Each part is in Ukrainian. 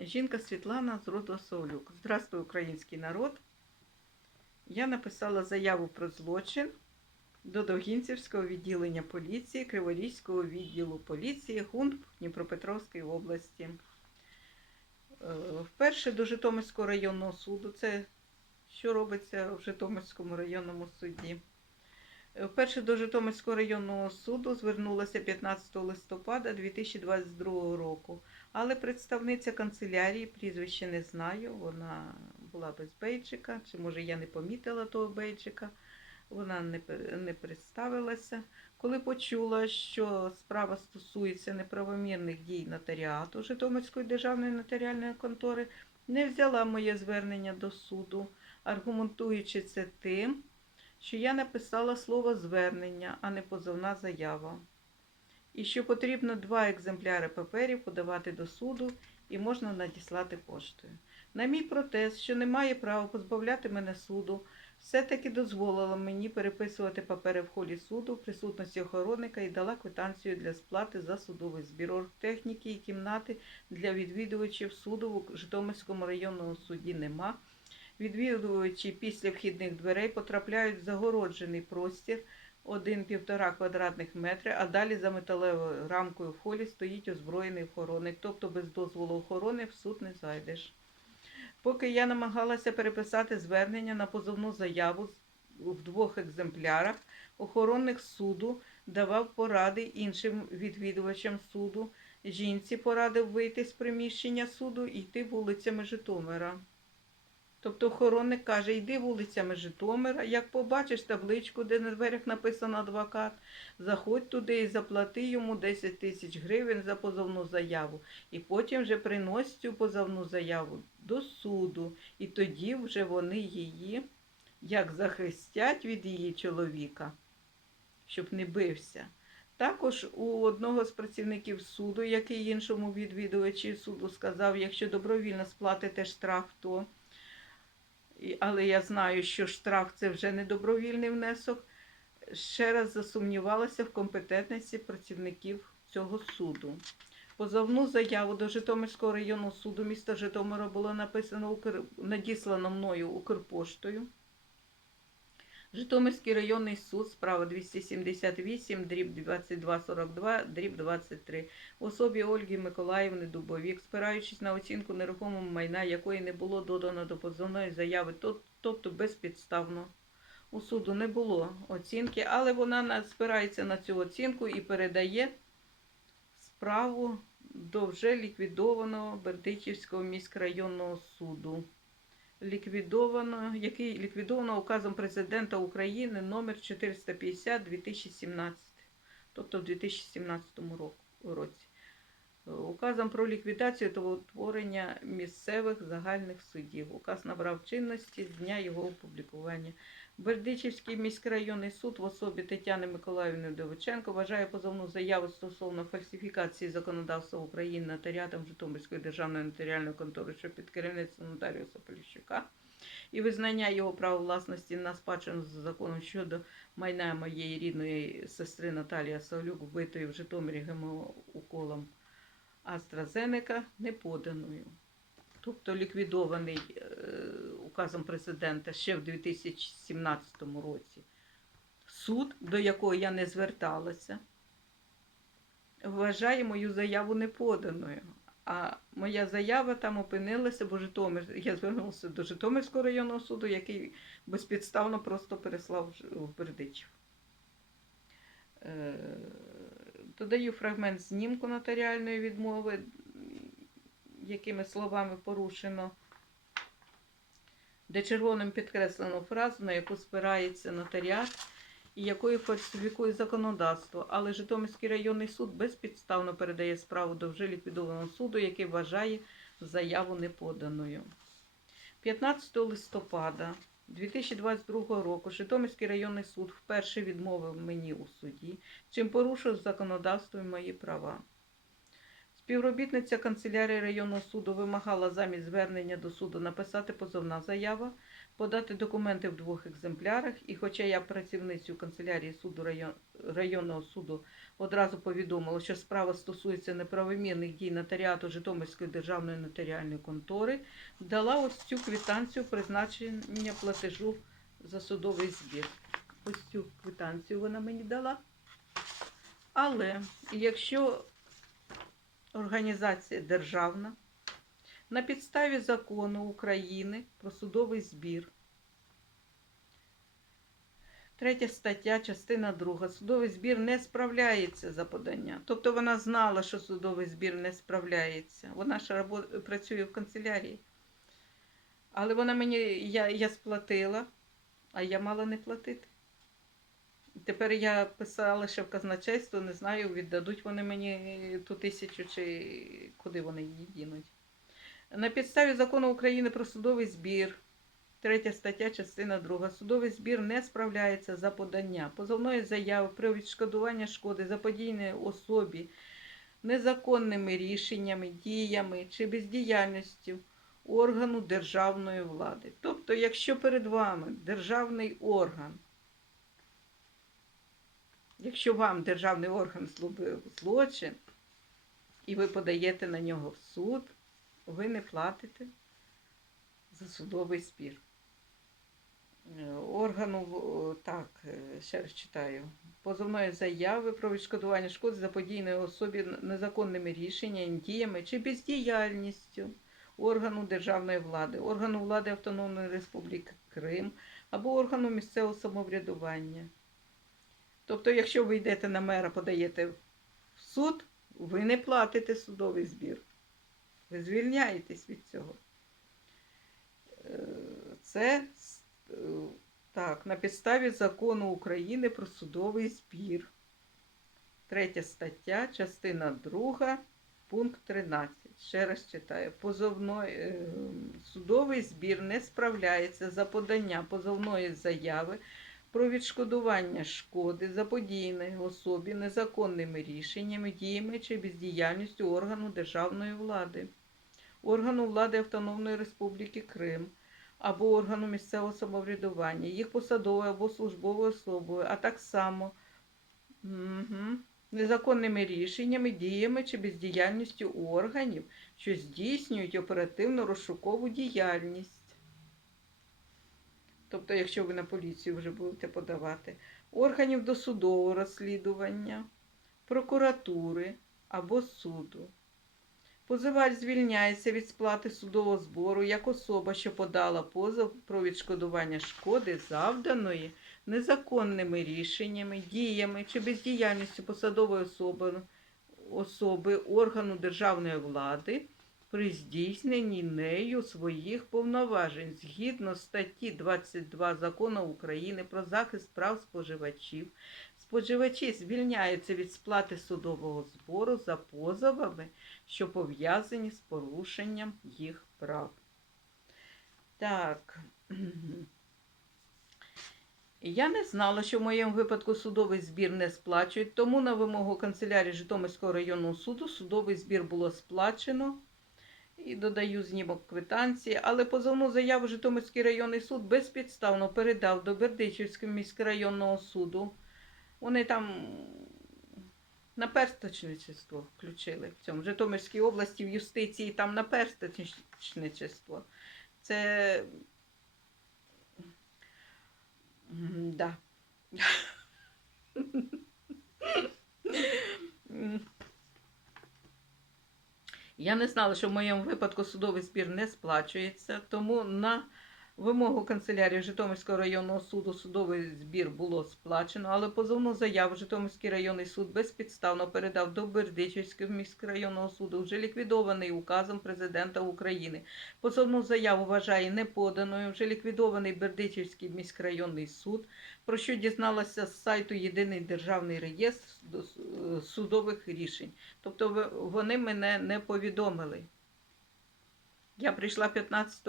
Жінка Світлана з роду Совлюк. Здравствуй, український народ. Я написала заяву про злочин до Довгінцівського відділення поліції Криворізького відділу поліції ГУНП Дніпропетровської області. Е, Вперше до Житомирського районного суду. Це що робиться в Житомирському районному суді. Вперше до Житомирського районного суду звернулася 15 листопада 2022 року. Але представниця канцелярії, прізвище не знаю, вона була без бейджика, чи може я не помітила того бейджика, вона не, не представилася. Коли почула, що справа стосується неправомірних дій нотаріату Житомирської державної нотаріальної контори, не взяла моє звернення до суду, аргументуючи це тим, що я написала слово звернення, а не позовна заява і що потрібно два екземпляри паперів подавати до суду і можна надіслати поштою. На мій протест, що не має права позбавляти мене суду, все-таки дозволила мені переписувати папери в холі суду в присутності охоронника і дала квитанцію для сплати за судовий збір оргтехніки і кімнати для відвідувачів суду в Житомирському районному суді нема. Відвідувачі після вхідних дверей потрапляють в загороджений простір 1-1,5 квадратних метри, а далі за металевою рамкою в холі стоїть озброєний охоронник, тобто без дозволу охорони в суд не зайдеш. Поки я намагалася переписати звернення на позовну заяву в двох екземплярах, охоронник суду давав поради іншим відвідувачам суду. Жінці порадив вийти з приміщення суду і йти вулицями Житомира. Тобто охоронник каже, йди вулицями Житомира, як побачиш табличку, де на дверях написано адвокат, заходь туди і заплати йому 10 тисяч гривень за позовну заяву. І потім вже принось цю позовну заяву до суду. І тоді вже вони її як захистять від її чоловіка, щоб не бився. Також у одного з працівників суду, який іншому відвідувачі суду сказав, якщо добровільно сплатите штраф, то але я знаю, що штраф це вже не добровільний внесок. Ще раз засумнівалася в компетентності працівників цього суду. Позовну заяву до Житомирського районного суду міста Житомира було написано надіслано мною Укрпоштою. Житомирський районний суд, справа 278, дріб 2242, дріб 23 в особі Ольги Миколаївни Дубовік, спираючись на оцінку нерухомого майна, якої не було додано до позовної заяви, тобто безпідставно. У суду не було оцінки, але вона спирається на цю оцінку і передає справу до вже ліквідованого Бердичівського міськрайонного суду. Ліквідовано, який ліквідовано указом президента України номер 450 2017, тобто в 2017 року- році. Указом про ліквідацію та утворення місцевих загальних судів. Указ набрав чинності з дня його опублікування. Бердичівський міськрайонний суд в особі Тетяни Миколаївни Довиченко вважає позовну заяву стосовно фальсифікації законодавства України нотаріатом Житомирської державної нотаріальної контори, що під керівництвом нотаріуса Поліщука, і визнання його права власності на спадщину за законом щодо майна моєї рідної сестри Наталії Савлюк, вбитої в Житомирі гемоуколом AstraZeneca, не поданою. Тобто ліквідований е, указом президента ще в 2017 році. Суд, до якого я не зверталася, вважає мою заяву неподаною. А моя заява там опинилася, бо Житомир, я звернулася до Житомирського районного суду, який безпідставно просто переслав в Бердичів. Додаю фрагмент знімку нотаріальної відмови, якими словами порушено, де червоним підкреслено фразу, на яку спирається нотаріат і якою фальсифікує законодавство. Але Житомирський районний суд безпідставно передає справу до вже ліквідованого суду, який вважає заяву неподаною. 15 листопада 2022 року Житомирський районний суд вперше відмовив мені у суді, чим порушив законодавство і мої права. Співробітниця канцелярії районного суду вимагала замість звернення до суду написати позовна заява, подати документи в двох екземплярах. І хоча я працівницю канцелярії суду район, районного суду одразу повідомила, що справа стосується неправомірних дій нотаріату Житомирської державної нотаріальної контори, дала ось цю квитанцію призначення платежу за судовий збір. Ось цю квитанцію вона мені дала. Але якщо організація державна на підставі закону України про судовий збір, третя стаття, частина друга, судовий збір не справляється за подання. Тобто вона знала, що судовий збір не справляється. Вона ж рабо- працює в канцелярії. Але вона мені, я, я сплатила, а я мала не платити. Тепер я писала ще в казначейство, не знаю, віддадуть вони мені ту тисячу чи куди вони її дінуть. На підставі закону України про судовий збір, третя стаття, частина 2. Судовий збір не справляється за подання позовної заяви про відшкодування шкоди заподійної особі незаконними рішеннями, діями чи бездіяльністю органу державної влади. Тобто, якщо перед вами державний орган, Якщо вам державний орган зробив злочин, і ви подаєте на нього в суд, ви не платите за судовий спір. Е, Органу, так, е, ще раз читаю, позовної заяви про відшкодування шкод заподійної особі незаконними рішеннями, діями чи бездіяльністю органу державної влади, органу влади Автономної Республіки Крим або органу місцевого самоврядування. Тобто, якщо ви йдете на мера, подаєте в суд, ви не платите судовий збір. Ви звільняєтесь від цього. Е, Це е, так, на підставі закону України про судовий збір. Третя стаття, частина 2, пункт 13. Ще раз читаю. Позовной, е, судовий збір не справляється за подання позовної заяви про відшкодування шкоди заподіяної особі незаконними рішеннями, діями чи бездіяльністю органу державної влади, органу влади Автономної Республіки Крим або органу місцевого самоврядування, їх посадовою або службовою особою, а так само угу, незаконними рішеннями, діями чи бездіяльністю органів, що здійснюють оперативно розшукову діяльність. Тобто, якщо ви на поліцію вже будете подавати, органів досудового розслідування, прокуратури або суду. Позивач звільняється від сплати судового збору як особа, що подала позов про відшкодування шкоди, завданої незаконними рішеннями, діями чи бездіяльністю посадової особи, особи органу державної влади при здійсненні нею своїх повноважень згідно статті 22 закону України про захист прав споживачів. Споживачі звільняються від сплати судового збору за позовами, що пов'язані з порушенням їх прав. Так. Я не знала, що в моєму випадку судовий збір не сплачують, тому на вимогу канцелярії Житомирського районного суду судовий збір було сплачено і додаю знімок квитанції, але позовну заяву Житомирський районний суд безпідставно передав до Бердичівського міськрайонного суду. Вони там наперсточничество включили в цьому. Житомирській області в юстиції там наперсточничество. Це. Да. Я не знала, що в моєму випадку судовий збір не сплачується, тому на вимогу канцелярії Житомирського районного суду судовий збір було сплачено, але позовну заяву Житомирський районний суд безпідставно передав до Бердичівського міськрайонного суду, вже ліквідований указом президента України. Позовну заяву вважає неподаною, вже ліквідований Бердичівський міськрайонний суд, про що дізналася з сайту Єдиний державний реєстр судових рішень. Тобто вони мене не повідомили. Я прийшла 15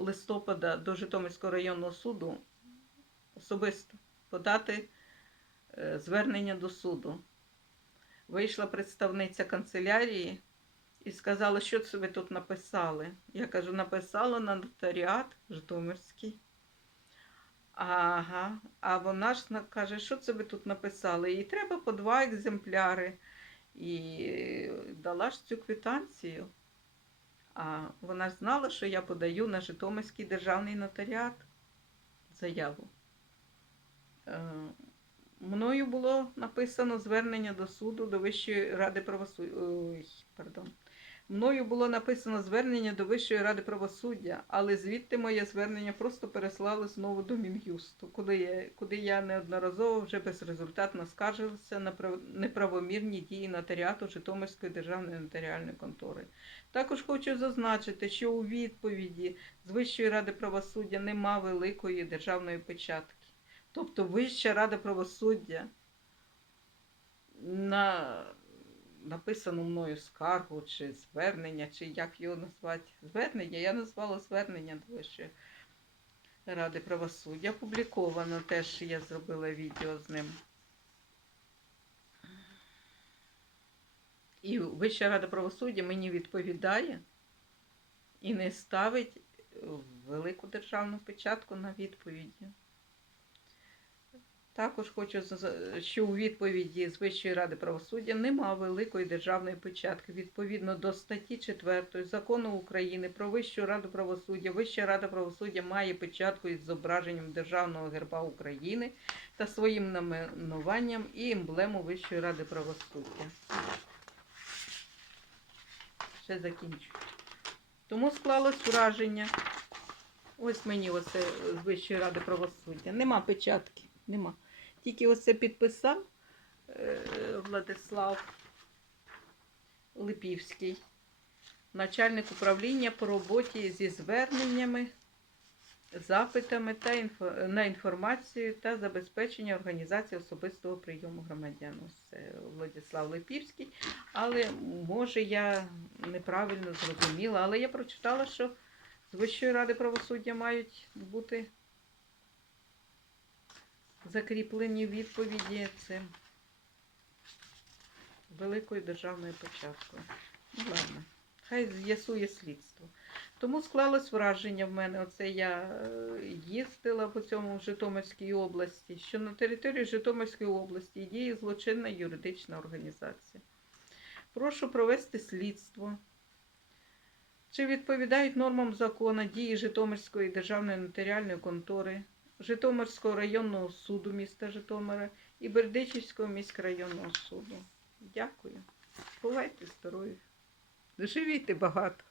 листопада до Житомирського районного суду особисто подати е, звернення до суду. Вийшла представниця канцелярії і сказала, що це ви тут написали. Я кажу, написала на нотаріат Житомирський. Ага, а вона ж каже, що це ви тут написали? І треба по два екземпляри. І дала ж цю квитанцію. А вона знала, що я подаю на Житомирський державний нотаріат заяву. Е, Мною було написано звернення до суду до Вищої ради правосуддя. Пардон. Мною було написано звернення до Вищої ради правосуддя, але звідти моє звернення просто переслали знову до Мін'юсту, куди я, куди я неодноразово вже безрезультатно скаржилася на неправомірні дії нотаріату Житомирської державної нотаріальної контори. Також хочу зазначити, що у відповіді з Вищої ради правосуддя нема великої державної печатки. Тобто Вища рада правосуддя на написану мною скаргу чи звернення, чи як його назвати, звернення, я назвала звернення до Вищої ради правосуддя. Опубліковано теж я зробила відео з ним. І Вища рада правосуддя мені відповідає і не ставить е, велику державну печатку на відповіді. Також хочу, що у відповіді з Вищої ради правосуддя нема великої державної печатки. Відповідно до статті 4 закону України про Вищу раду правосуддя, Вища рада правосуддя має печатку із зображенням Державного герба України та своїм наименуванням і емблему Вищої ради правосуддя. Ще закінчую. Тому склалось враження. Ось мені оце з Вищої ради правосуддя. Нема печатки. Нема. Тільки оце підписав е, Владислав Липівський, начальник управління по роботі зі зверненнями, запитами та інфо, на інформацію та забезпечення організації особистого прийому громадян. Це Владислав Липівський. Але може я неправильно зрозуміла, але я прочитала, що з Вищої ради правосуддя мають бути закріплені відповіді цим великою державною початкою. Ну, ладно, хай з'ясує слідство. Тому склалось враження в мене. Оце я е, їздила по цьому в Житомирській області, що на території Житомирської області діє злочинна юридична організація. Прошу провести слідство. Чи відповідають нормам закону дії Житомирської державної нотаріальної контори, Житомирського районного суду міста Житомира і Бердичівського міськрайонного суду? Дякую. Бувайте здорові. Живіть багато.